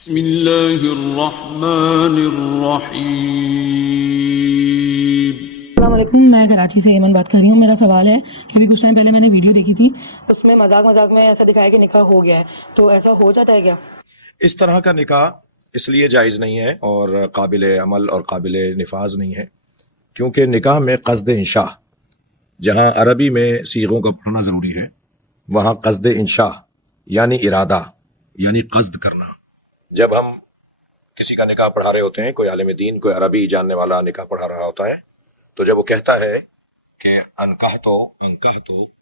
بسم اللہ الرحمن الرحیم۔ السلام علیکم، میں کراچی سے ایمن بات کر رہی ہوں۔ میرا سوال ہے کہ ابھی کچھ ٹائم پہلے میں نے ویڈیو دیکھی تھی، اس میں مذاق میں ایسا دکھایا کہ نکاح ہو گیا ہے، تو ایسا ہو جاتا ہے کیا؟ اس طرح کا نکاح اس لیے جائز نہیں ہے اور قابل عمل اور قابل نفاذ نہیں ہے کیونکہ نکاح میں قصد انشاء، جہاں عربی میں صیغوں کا پڑھنا ضروری ہے وہاں قصد انشاء یعنی ارادہ یعنی قصد کرنا۔ جب ہم کسی کا نکاح پڑھا رہے ہوتے ہیں، کوئی عالم دین کوئی عربی جاننے والا نکاح پڑھا رہا ہوتا ہے، تو جب وہ کہتا ہے کہ انکاح تو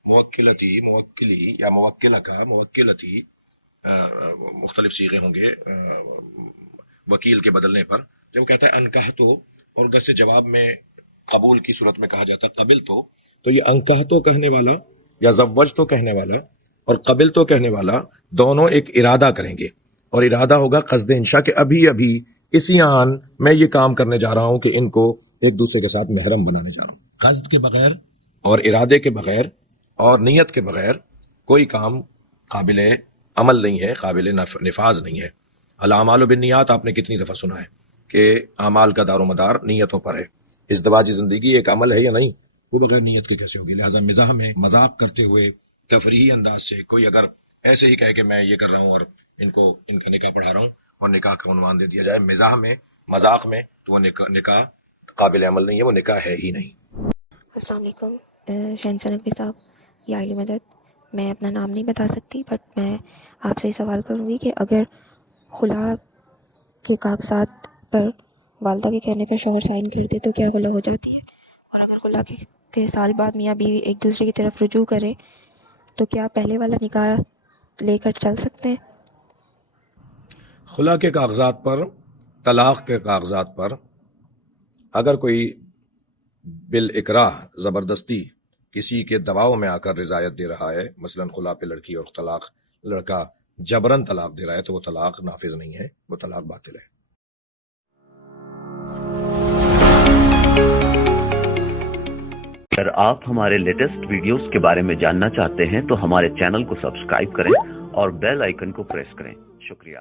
موکلتی موکلی یا موکلہ کا موکلتی، مختلف صیغے ہوں گے وکیل کے بدلنے پر، جب کہتا ہے انکاح تو اور ادھر سے جواب میں قبول کی صورت میں کہا جاتا ہے قبل تو یہ انکاح تو کہنے والا یا زوج تو کہنے والا اور قبل تو کہنے والا دونوں ایک ارادہ کریں گے، اور ارادہ ہوگا قصد انشاء کہ ابھی اسی آن میں یہ کام کرنے جا رہا ہوں کہ ان کو ایک دوسرے کے ساتھ محرم بنانے جا رہا ہوں۔ قصد کے بغیر اور ارادے کے بغیر اور نیت کے بغیر کوئی کام قابل عمل نہیں ہے، قابل نفاذ نہیں ہے۔ الاعمال بالنیات آپ نے کتنی دفعہ سنا ہے کہ اعمال کا دار و مدار نیتوں پر ہے۔ ازدواجی زندگی ایک عمل ہے یا نہیں؟ وہ بغیر نیت کے کیسے ہوگی؟ لہٰذا مزاح میں مذاق کرتے ہوئے تفریحی انداز سے کوئی اگر ایسے ہی کہے کہ میں یہ کر رہا ہوں اور ان کا نکاح پڑھا رہا ہوں اور نکاح کا عنوان دے دیا جائے مزاح میں مذاق میں، تو وہ نکاح قابل عمل نہیں ہے، وہ نکاح ہے ہی نہیں۔ السلام علیکم شہنشاہ نقوی صاحب یا علی مدد، میں اپنا نام نہیں بتا سکتی، بٹ میں آپ سے سوال کروں گی کہ اگر خلا کے کاغذات پر والدہ کے کہنے پر شوہر سائن کر دے تو کیا خلا ہو جاتی ہے؟ اور اگر خلا کے سال بعد میاں بیوی ایک دوسرے کی طرف رجوع کریں تو کیا پہلے والا نکاح لے کر چل سکتے ہیں؟ خلا کے کاغذات پر، طلاق کے کاغذات پر اگر کوئی بالاکراہ زبردستی کسی کے دباؤ میں آ کر رضایت دے رہا ہے، مثلا خلا پہ لڑکی اور لڑکا جبرن طلاق دے رہا ہے، تو وہ طلاق نافذ نہیں ہے، وہ طلاق باطل ہے۔ اگر آپ ہمارے لیٹسٹ ویڈیوز کے بارے میں جاننا چاہتے ہیں تو ہمارے چینل کو سبسکرائب کریں اور بیل آئیکن کو پریس کریں۔ شکریہ۔